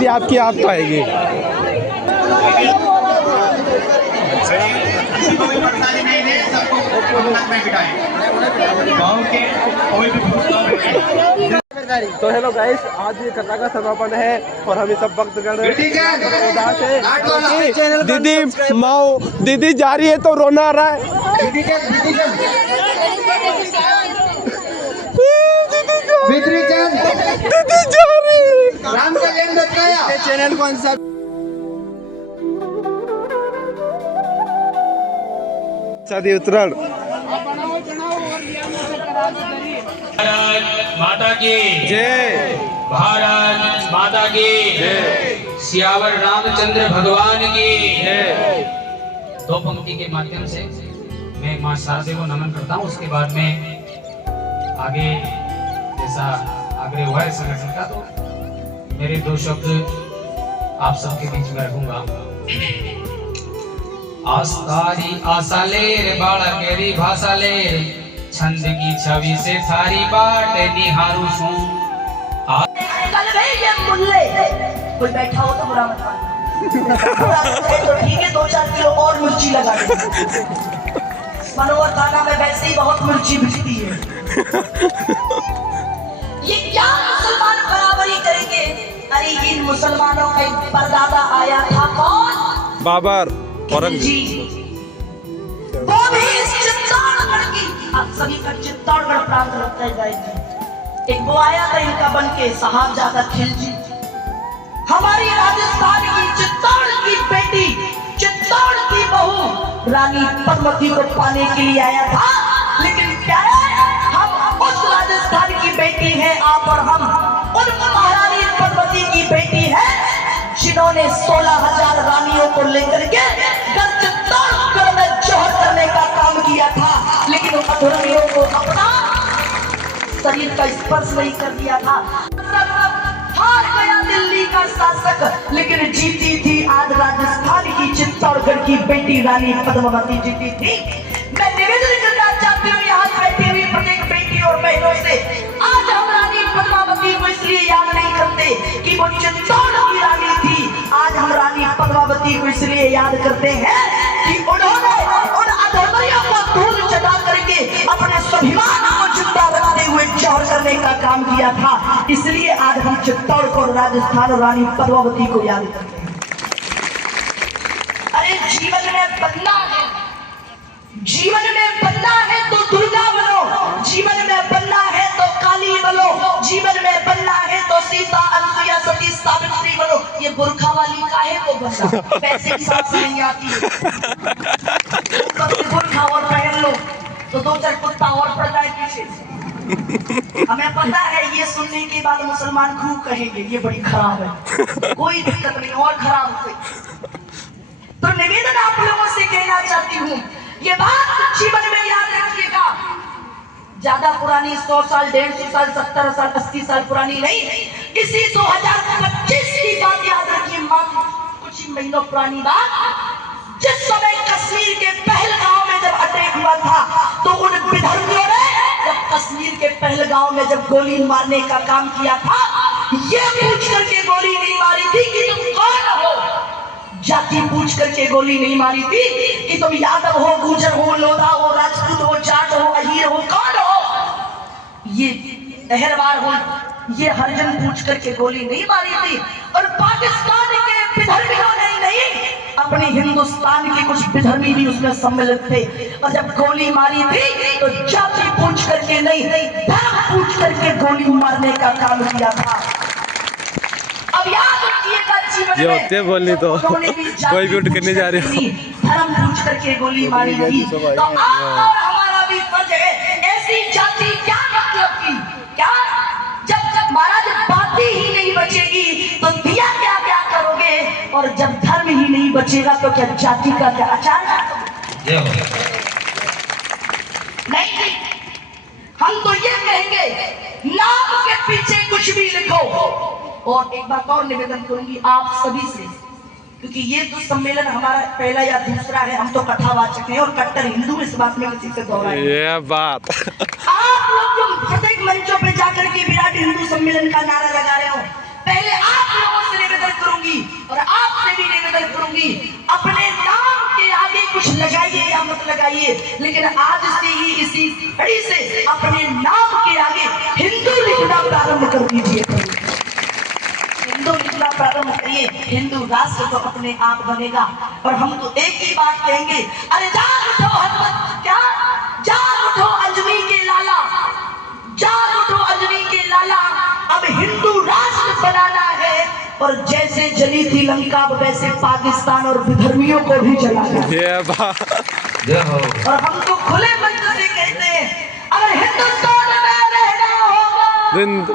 भी आपकी आप तो आएगी। तो हेलो गाइस, आज ये कथा का समापन है और हम सब भक्तगण उदास है। दीदी माओ दीदी जा रही है तो रोना आ रहा है। दीदी जा रही है। राम कल्याण दत्त चैनल कौन सा? शादी उत्तरायण। भारत माता की जय। भारत माता की जय। सियावर रामचंद्र भगवान की जय। दो पंक्ति के माध्यम से मैं मां शारदे को नमन करता हूं। उसके बाद में आगे जैसा आग्रह हुआ है संगठन का, तो मेरे दो शब्द आप सबके बीच में रखूंगा। आस्तारी आसालेर बाळा केरी भाषालेर छंद की छवि से सारी बाट निहारू छूं। कल भाई ये मुल्ले कोई बैठा हो तो बुरा मत मानना। तो ठीक है, 2-4 किलो और मिर्ची लगा दे। मनोहर थाना में वैसे ही बहुत मिर्ची बिकती है। ये क्या मुसलमान बराबरी करेंगे? अरे इन मुसलमानों का परदादा आया था कौन? बाबर औरंगजेब। वो भी इस चित्तौड़गढ़ की, आप सभी का चित्तौड़गढ़ प्रांत लगता है गाइस जी। एक वो आया था इनका बन के साहबजादा खिलजी, हमारी राजस्थान की चित्तौड़ की बेटी, चित्तौड़ की बहू रानी पद्मावती को पाने के लिए आया था। लेकिन क्या है, हम उस राजस्थान की बेटी है आप और हम उन महारानी पद्मावती की बेटी है जिन्होंने 16,000 रानियों को लेकर के चित्तौड़गढ़ में जौहर करने का काम किया था। लेकिन उन अधर्मियों को अपना शरीर का स्पर्श नहीं कर दिया था। हार गया दिल्ली का शासक, लेकिन जीती थी आज राजस्थान की चित्तौड़गढ़ की बेटी रानी पद्मावती जीती थी। मैं निवेदन करना चाहती हूँ यहाँ बैठी हुई प्रत्येक बेटी और बहनों से, आज हम रानी पद्मावती को इसलिए याद नहीं करते कि वो चित्तौड़ की रानी थी। आज हम रानी पद्मावती को इसलिए याद करते हैं कि उन्होंने उन अधर्मियों को धूल चटा करके अपने स्वाभिमान को जिंदा रखते हुए जौहर करने का काम किया था। इसलिए आज हम चित्तौड़ को, राजस्थान और रानी पद्मावती को याद करते हैं। अरे जीवन में बनना है, जीवन में बनना है तो दुर्गा बनो, जीवन में बनना है तो काली बनो, जीवन में बनना है तो सीता, अनुसुईया, सती, सावित्री बनो। ये बुर्खा वाली काहे को बनना, पैसे की सांस नहीं आती। बुर्खा और पहन लो तो 2-4 कुत्ता और पड़ जाए पीछे से। हमें पता है ये सुनने के बाद मुसलमान खूब कहेंगे ये बड़ी खराब है। कोई दिक्कत नहीं, और खराब हुई। तो निवेदन आप लोगों से कहना चाहती हूँ, ये बात जीवन में याद रखिएगा। ज्यादा पुरानी 100 साल, 150 साल, 70 साल, 80 साल पुरानी नहीं, इसी 2025 की बात याद रखिए। मात्र कुछ ही महीनों पुरानी बात, जिस समय कश्मीर के पहलगांव में जब अटैक हुआ था, तो उन विधर्मियों ने जब कश्मीर के पहलगांव में जब गोली मारने का काम किया था, ये पूछ करके गोली नहीं मारी थी कि तुम कौन हो, जाति पूछ करके गोली नहीं मारी थी कि तुम यादव हो, गुर्जर हो, लोधा हो, राजपूत हो, जाट हो, अहीर हो, कौन हो, ये अहरवार हो, ये हरिजन पूछ करके गोली नहीं मारी थी। और पाकिस्तान के विधर्मियों ने नहीं, अपने हिंदुस्तान के कुछ विधर्मी भी उसमें सम्मिलित थे। और जब गोली मारी थी तो जाति पूछ करके नहीं, धर्म पूछ करके गोली मारने का काम किया था। अब याद रखिएगा, जीवन में होते बोलनी तो कोई भी उठ करने जा रहे हो, धर्म पूछ करके गोली मारी थी। तो और हमारा भी फर्ज है, ऐसी जाति क्या मतलब की, क्या जब महाराज बातें ही नहीं बचेगी तो दिया क्या क्या करोगे, और जब धर्म ही नहीं बचेगा तो क्या जाति का क्या आचार नहीं। हम तो ये कहेंगे, नाम के पीछे कुछ भी लिखो। और एक बात और निवेदन करूंगी आप सभी से, क्योंकि ये तो सम्मेलन हमारा पहला या दूसरा है, हम तो कथावाचक हैं और कट्टर हिंदू, इस बात में किसी से दोहराएंगे ये बात। आप लोग जो प्रत्येक मंचों पे जाकर के विराट हिंदू सम्मेलन का नारा लगा रहे हो, पहले आप लोगों से निवेदन करूंगी और आपसे भी निवेदन करूंगी, अपने नाम के आगे कुछ लगाइए या मत लगाइए, लेकिन आज से ही इसी घड़ी से अपने नाम के आगे हिंदू लिखना प्रारंभ कर दीजिए। हिंदू लिखना प्रारंभ करिए, हिंदू राष्ट्र तो अपने आप बनेगा। और हम तो एक ही बात कहेंगे, अरे जाग उठो हनुमत, क्या जाग उठो अजमी के लाला, जाग उठो अजमी के लाला, अब हिंदू राष्ट्र बनाना है। और जैसे जली थी लंका वैसे पाकिस्तान और विधर्मियों को भी जलाना है। और हम तो खुले मंच से कहते हैं, अगर हिंदुस्तान में रहना होगा,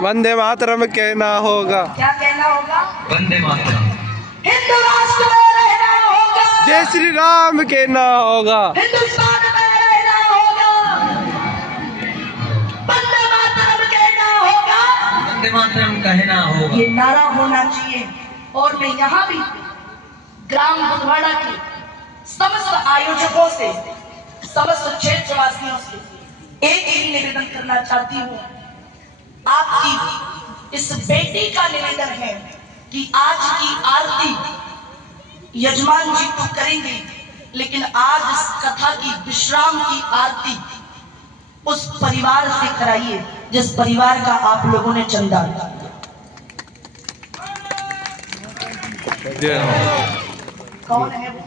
वंदे मातरम कहना होगा। क्या कहना होगा? वंदे मातरम। हिंदू राष्ट्र में रहना होगा, जय श्री राम कहना होगा। हिंदुस्तान में रहना होगा, वंदे मातरम कहना होगा, वंदे मातरम कहना होगा। ये नारा होना चाहिए। और मैं यहाँ भी ग्राम बुधवाड़ा के समस्त आयोजकों से, समस्त क्षेत्रवासियों से एक ही निवेदन करना चाहती हूँ। आपकी इस बेटी का निवेदन है कि आज की आरती यजमान जी तो करेंगे, लेकिन आज इस कथा की विश्राम की आरती उस परिवार से कराइए जिस परिवार का आप लोगों ने चंदा दिया। कौन है वो?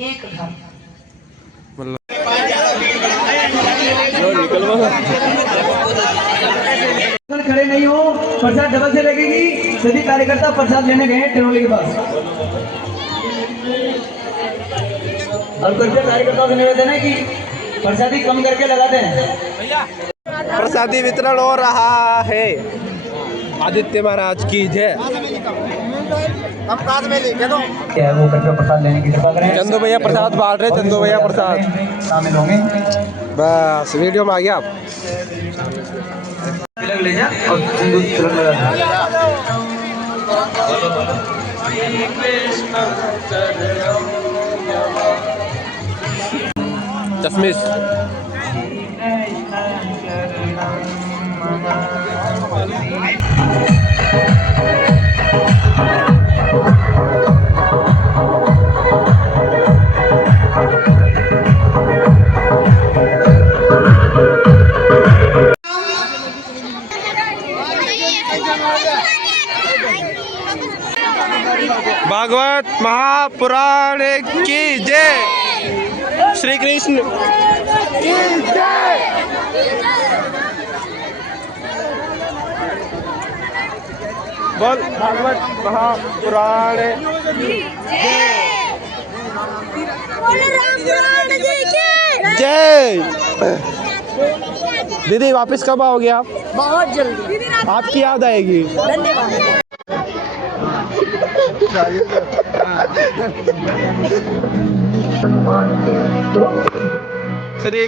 एक घर खड़े नहीं हो, प्रसाद डबल से लगेगी। सभी कार्यकर्ता प्रसाद लेने गए हैं टेरोली के पास। और कृपया कार्यकर्ताओं से निवेदन है कि प्रसादी कम करके लगा दें। प्रसादी वितरण हो रहा है। आदित्य महाराज की जय। क्या है वो कृपया प्रसाद लेने की कृपा करें। चंदू भैया प्रसाद बांट रहे, चंदू भैया प्रसाद शामिल होंगे। बस वीडियो में आ गया आप। तिलक ले जा और सिंदूर तिलक लगा दे। चश्मिश भागवत महापुराण की जय। श्री कृष्ण की जय। बोल भागवत महापुराण जय। दीदी वापस कब आओगे आप? बहुत जल्दी। आपकी याद आएगी। धन्यवाद। श्री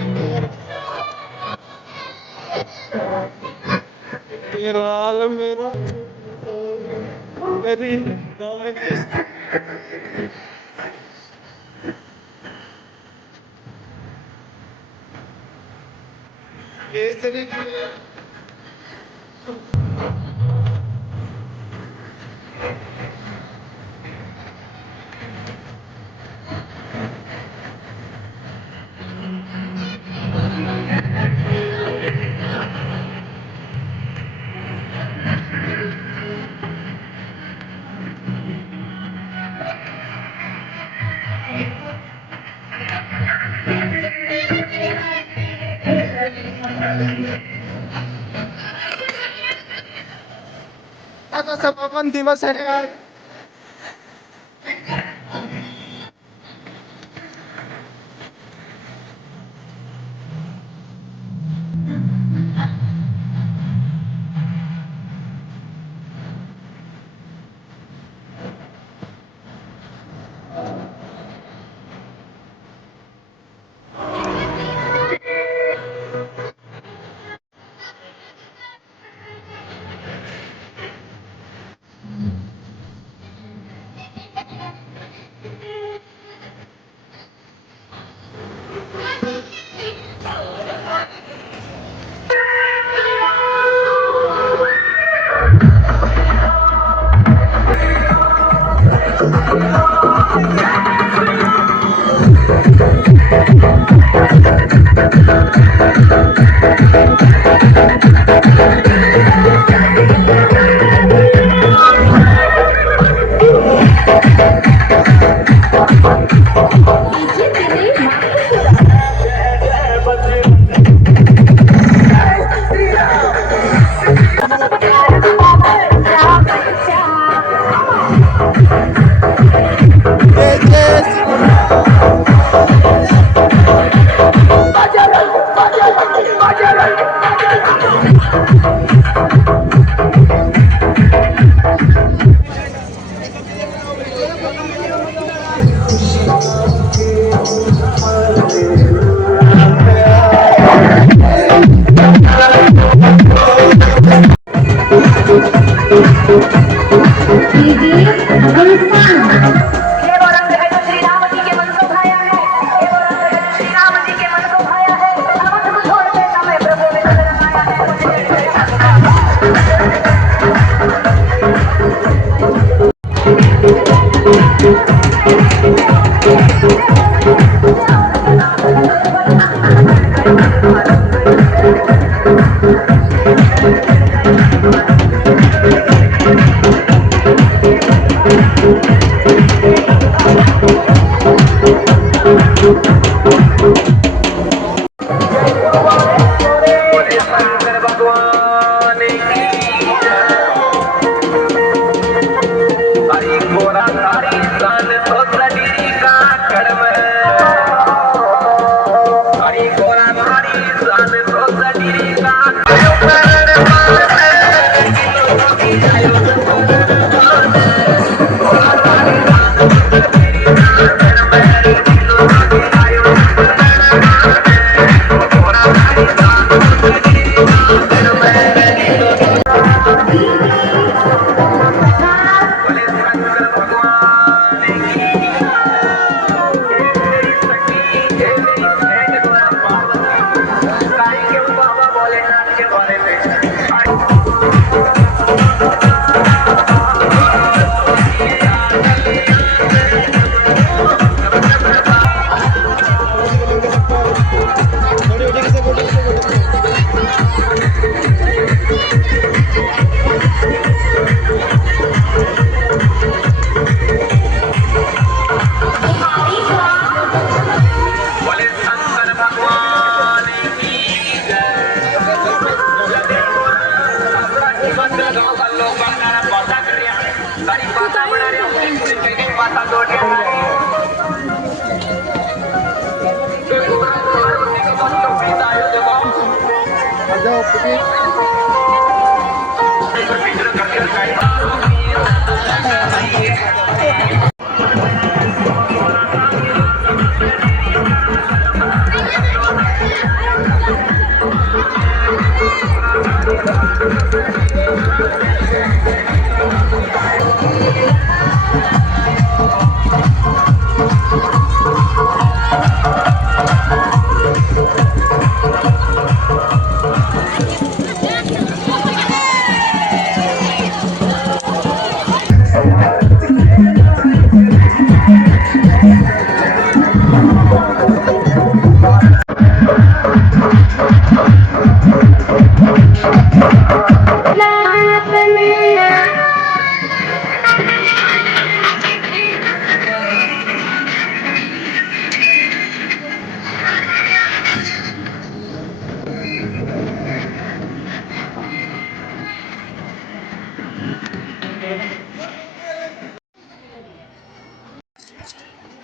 तेरा मेरा मेरी केसरी आता समापन दिवस है आज।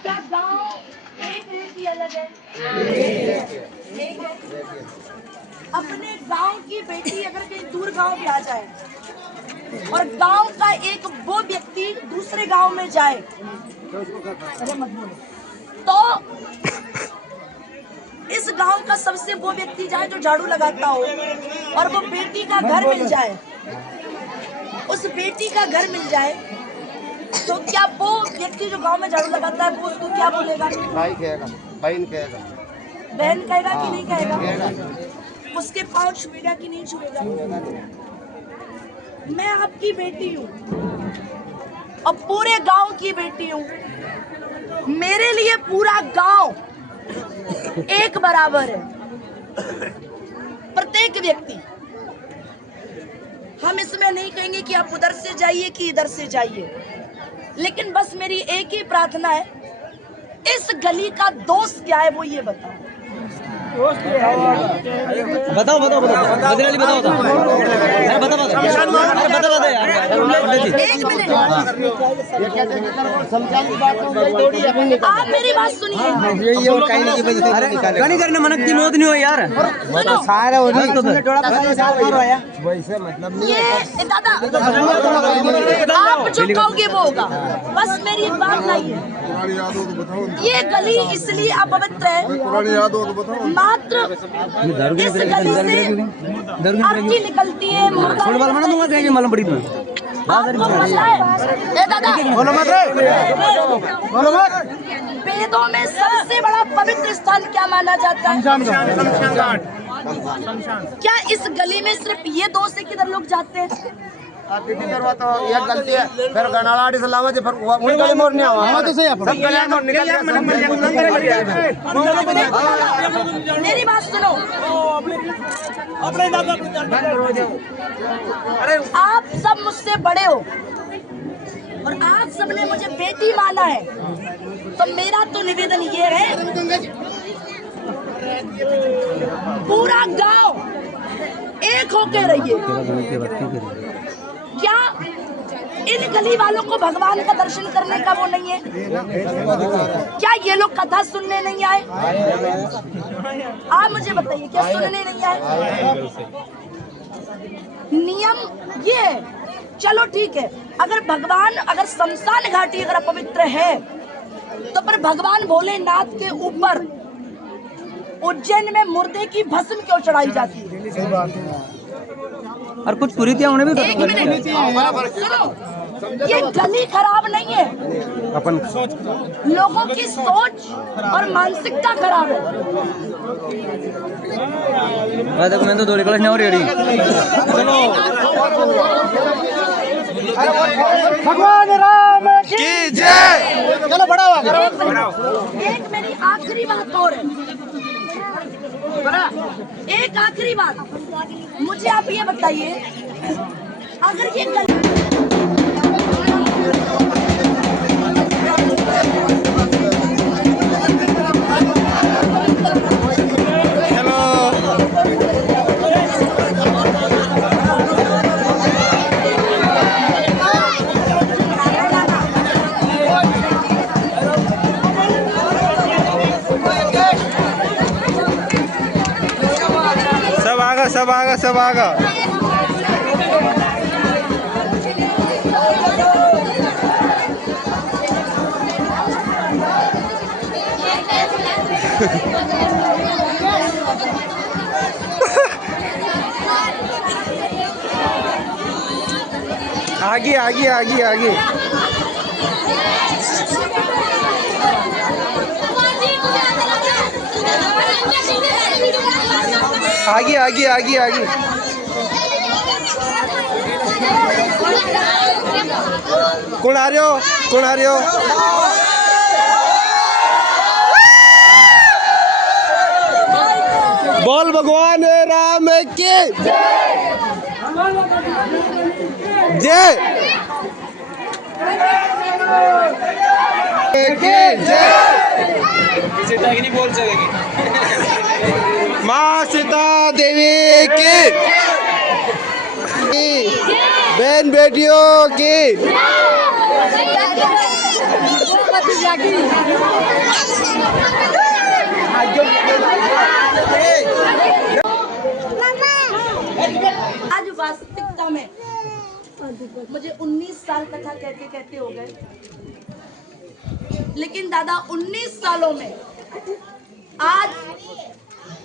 क्या गांव एक रीति अलग है? एक है। अपने गांव की बेटी अगर कहीं दूर गांव में आ जाए और गांव का एक वो व्यक्ति दूसरे गांव में जाए, अरे मत बोलो, तो इस गांव का सबसे वो व्यक्ति जाए जो झाड़ू लगाता हो और वो बेटी का घर मिल जाए, उस बेटी का घर मिल जाए, तो क्या वो व्यक्ति जो गांव में झाड़ू लगाता है वो उसको क्या बोलेगा? भाई कहेगा, बहन कहेगा, बहन कहेगा कि नहीं कहेगा? उसके पाँव छुएगा कि नहीं छुएगा? मैं आपकी बेटी हूँ और पूरे गांव की बेटी हूँ। मेरे लिए पूरा गांव एक बराबर है, प्रत्येक व्यक्ति। हम इसमें नहीं कहेंगे कि आप उधर से जाइए कि इधर से जाइए, लेकिन बस मेरी एक ही प्रार्थना है, इस गली का दोस्त क्या है वो ये बताओ। बताओ बताओ बताओ बद्री बताओ बताओ यार। एक मिनट, आप मेरी बात सुनिए। करने मनक की मौत नहीं हो यार। वैसे मतलब ये दादा आप जो कहोगे वो होगा, बस मेरी एक बात नहीं है। ये गली इसलिए अपवित्र है, मात्र इस गली से अर्थी निकलती है, मालूम पड़ी तुम्हें। आपको पता है? ए दादा बोलो मत बोलो मत। वेदों में सबसे बड़ा पवित्र स्थान क्या माना जाता है? क्या इस गली में सिर्फ ये दोस्त है किधर लोग जाते हैं? तो यह गलती है, फिर गनालाड़ी से लावा जे फिर उन गली मोर नहीं आवा तो सही सब गली मोर निकल मेरी बात सुनो, आप सब मुझसे बड़े हो और आप सबने मुझे बेटी माना है, तो मेरा तो निवेदन ये है, पूरा गांव एक होके रहिए। क्या इन गली वालों को भगवान का दर्शन करने का वो नहीं है? क्या ये लोग कथा सुनने नहीं आए? आप मुझे बताइए, क्या सुनने नहीं आए? नियम ये है, चलो ठीक है, अगर भगवान, अगर शमशान घाटी अगर अपवित्र है, तो पर भगवान भोलेनाथ के ऊपर उज्जैन में मुर्दे की भस्म क्यों चढ़ाई जाती है? और कुछ कुरीतियां उन्हें भी एक मिनट सुनो, ये गली खराब नहीं है, अपन लोगों की सोच और मानसिकता खराब है। देखो मैं तो 2 निकल नहीं हो रेडी। भगवान राम की जय। चलो बड़ा हुआ करो। एक मेरी आखिरी बात और है, एक आखिरी बात, मुझे आप ये बताइए, अगर ये सब आगा आगे आगे आगे आगे आगे आगे आगे आगे कौन आ रहे हो, कौन आ रहे हो? बोल भगवान राम की जय। सीता की नहीं बोल सकेगी। माँ सीता देवी की, बहन बेटियों की। आज वास्तविकता में मुझे 19 साल कथा कहते कहते हो गए, लेकिन दादा 19 सालों में आज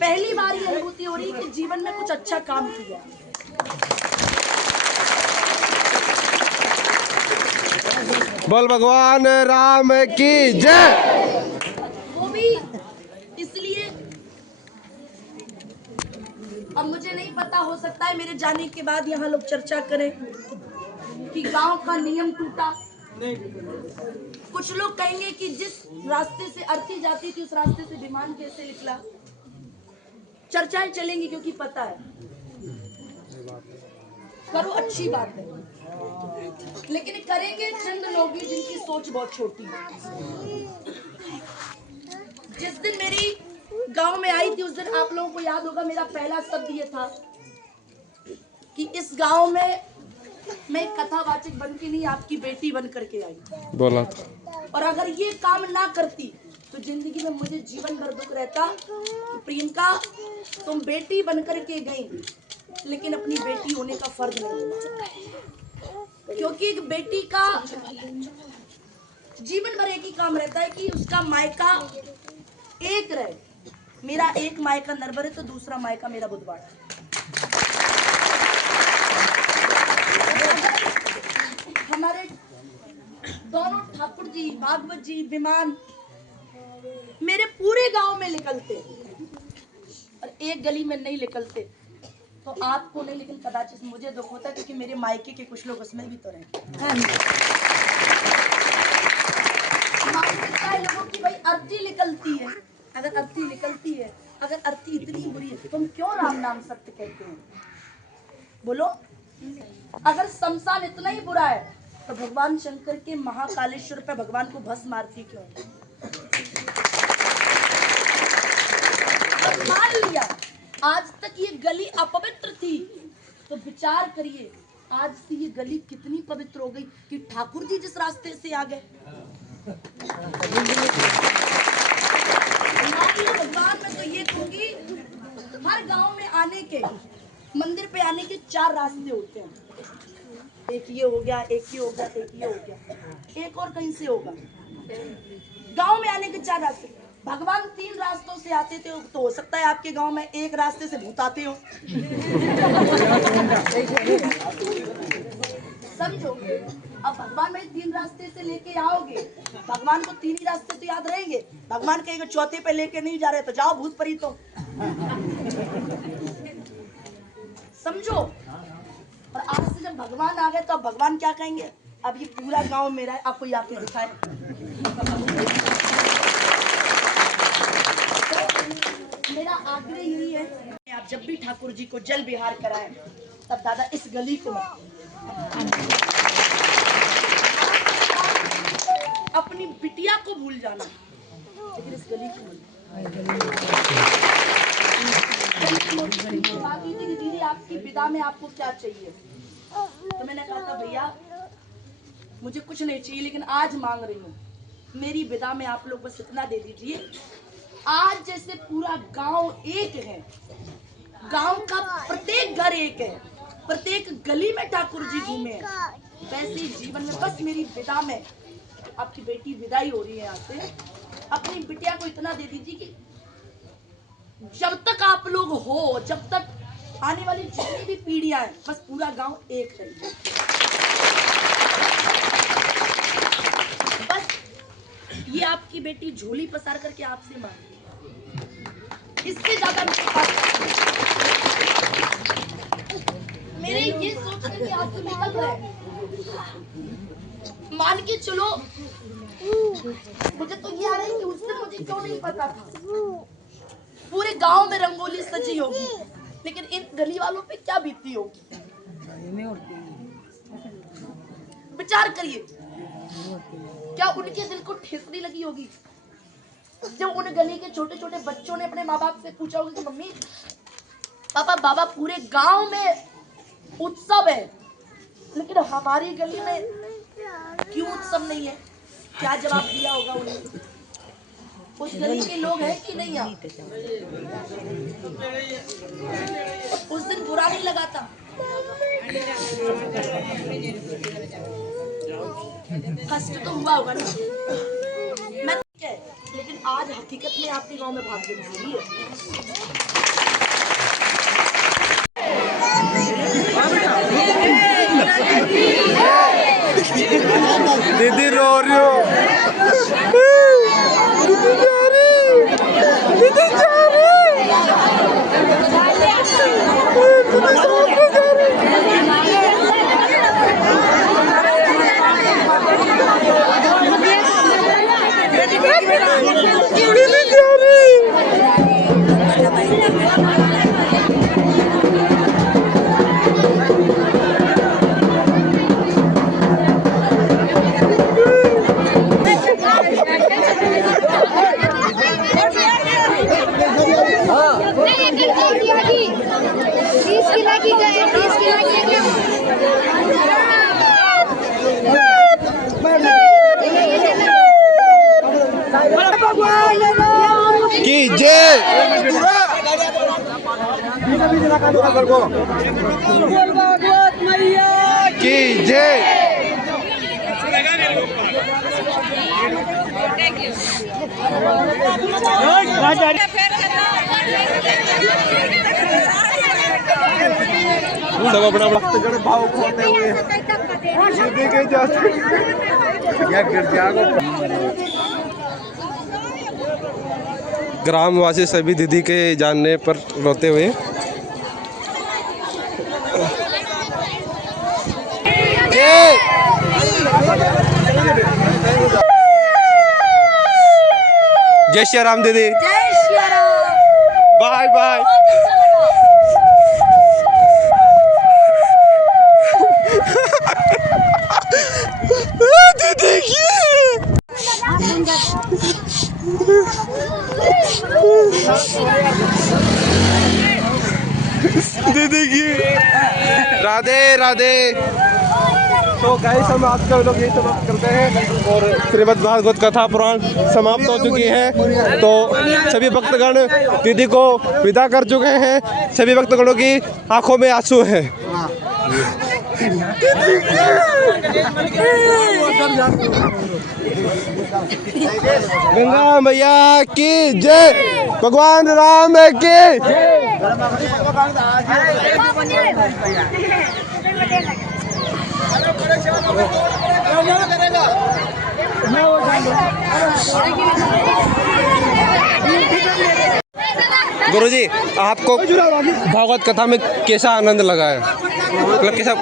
पहली बार ये अनुभूति हो रही कि जीवन में कुछ अच्छा काम किया। बोल भगवान राम की जय। वो भी इसलिए, अब मुझे नहीं पता, हो सकता है मेरे जाने के बाद यहाँ लोग चर्चा करें कि गांव का नियम टूटा। कुछ लोग कहेंगे कि जिस रास्ते से अर्थी जाती थी उस रास्ते से विमान कैसे निकला। चर्चाएं चलेंगी क्योंकि पता है, करो अच्छी बात है, लेकिन करेंगे चंद लोग ही जिनकी सोच बहुत छोटी है। जिस दिन मेरी गांव में आई थी उस दिन आप लोगों को याद होगा मेरा पहला शब्द ये था कि इस गांव में मैं कथावाचक बन के नहीं, आपकी बेटी बन करके आई बोला था। और अगर ये काम ना करती तो जिंदगी में मुझे जीवन भर दुख रहता कि प्रियंका तुम बेटी बन करके गई लेकिन अपनी बेटी होने का फर्ज नहीं हुआ। क्योंकि एक बेटी का जीवन भर एक ही काम रहता है कि उसका मायका एक रहे। मेरा एक मायका नरबर है तो दूसरा मायका मेरा बुधवाड़ा है। हमारे दोनों ठाकुर जी, भागवत जी, विमान मेरे पूरे गांव में निकलते और एक गली में नहीं निकलते, तो आपको नहीं लेकिन कदाचित मुझे दुख होता है क्योंकि मेरे मायके के कुछ लोग उसमें भी तो रहे। लोगों की भाई अर्थी निकलती है, अगर अर्थी निकलती है, अगर अर्थी इतनी बुरी है तुम क्यों राम नाम सत्य कहते हो? बोलो, अगर शमशान इतना ही बुरा है तो भगवान शंकर के महाकालेश्वर पे भगवान को भस्म मारती क्यों? मान लिया आज तक ये गली अपवित्र थी तो विचार करिए आज से ये गली कितनी पवित्र हो गई कि ठाकुर जी जिस रास्ते से आ गए। भगवान में तो ये कहूंगी हर गांव में आने के, मंदिर पे आने के 4 रास्ते होते हैं। एक ये हो गया, एक ये हो गया, एक ये हो गया, एक और कहीं से होगा। गांव में आने के 4 रास्ते। भगवान 3 रास्तों से आते थे, तो हो सकता है आपके गांव में एक रास्ते से भूत आते हो। समझो, अब भगवान भाई 3 रास्ते से लेके आओगे, भगवान को 3 ही रास्ते तो याद रहेंगे। भगवान कहेंगे चौथे पे लेके नहीं जा रहे तो जाओ भूत परी तो। समझो, और आज से जब भगवान आ गए तो अब भगवान क्या कहेंगे, अब ये पूरा गांव मेरा है, आपको ये आके दिखाए। मेरा आग्रह यही है, आप जब भी ठाकुर जी को जल विहार कराएं, तब दादा इस गली को मत, अपनी बिटिया को भूल जाना, लेकिन इस गली को मत। बाकी थी कि दीदी आपकी विदा में आपको क्या चाहिए, तो मैंने कहा था भैया मुझे कुछ नहीं चाहिए, लेकिन आज मांग रही हूँ, मेरी विदा में आप लोग बस इतना दे दीजिए, आज जैसे पूरा गांव एक है, गांव का प्रत्येक घर एक है, प्रत्येक गली में ठाकुर जी घूमे हैं, वैसे ही जीवन में बस मेरी विदा में, आपकी बेटी विदाई हो रही है यहाँ से, अपनी बिटिया को इतना दे दीजिए कि जब तक आप लोग हो, जब तक आने वाली जितनी भी पीढ़ियां हैं, बस पूरा गांव एक रहे। बस ये आपकी बेटी झोली पसार करके आपसे मांगी, इससे ज्यादा मेरे ये सोच करके आपसे निकल रहे, मान के चलो, मुझे तो ये आ रहा है कि उस दिन मुझे क्यों नहीं पता था, पूरे गांव में रंगोली सजी होगी, लेकिन इन गली वालों पे क्या बीतती होगी, विचार करिए, क्या उनके दिल को ठेस नहीं लगी होगी जब उन गली के छोटे छोटे बच्चों ने अपने माँ बाप से पूछा होगा कि मम्मी पापा बाबा पूरे गांव में उत्सव है, लेकिन हमारी गली में क्यों उत्सव नहीं है, क्या जवाब दिया होगा उन्हें। उस गली के लोग हैं कि नहीं यहाँ, उस दिन बुरा नहीं लगा था, कष्ट तो हुआ होगा ना, मैं ठीक है, लेकिन आज हकीकत में आपके गांव में भाग्य नहीं है। दीदी रो रही हो, दीदी जा रही, दीदी जा रही, की जय की जय। सब अपना भक्तगण भाव खोते हुए दीदी के जाते या गिर जाओ। ग्रामवासी सभी दीदी के जानने पर रोते हुए जय श्री राम दीदी, जय श्री राम, बाय बाय। दीदी की दीदी की राधे राधे। तो गाइस हम आज का लोग यही समाप्त करते हैं और श्रीमद् भागवत कथा पुराण समाप्त हो चुकी है। तो सभी भक्तगण दीदी को विदा कर चुके हैं, सभी भक्तगणों की आंखों में आंसू है। गंगा मैया की जय, भगवान राम की गुरुजी, आपको भागवत कथा में कैसा आनंद लगा है? मतलब कैसा?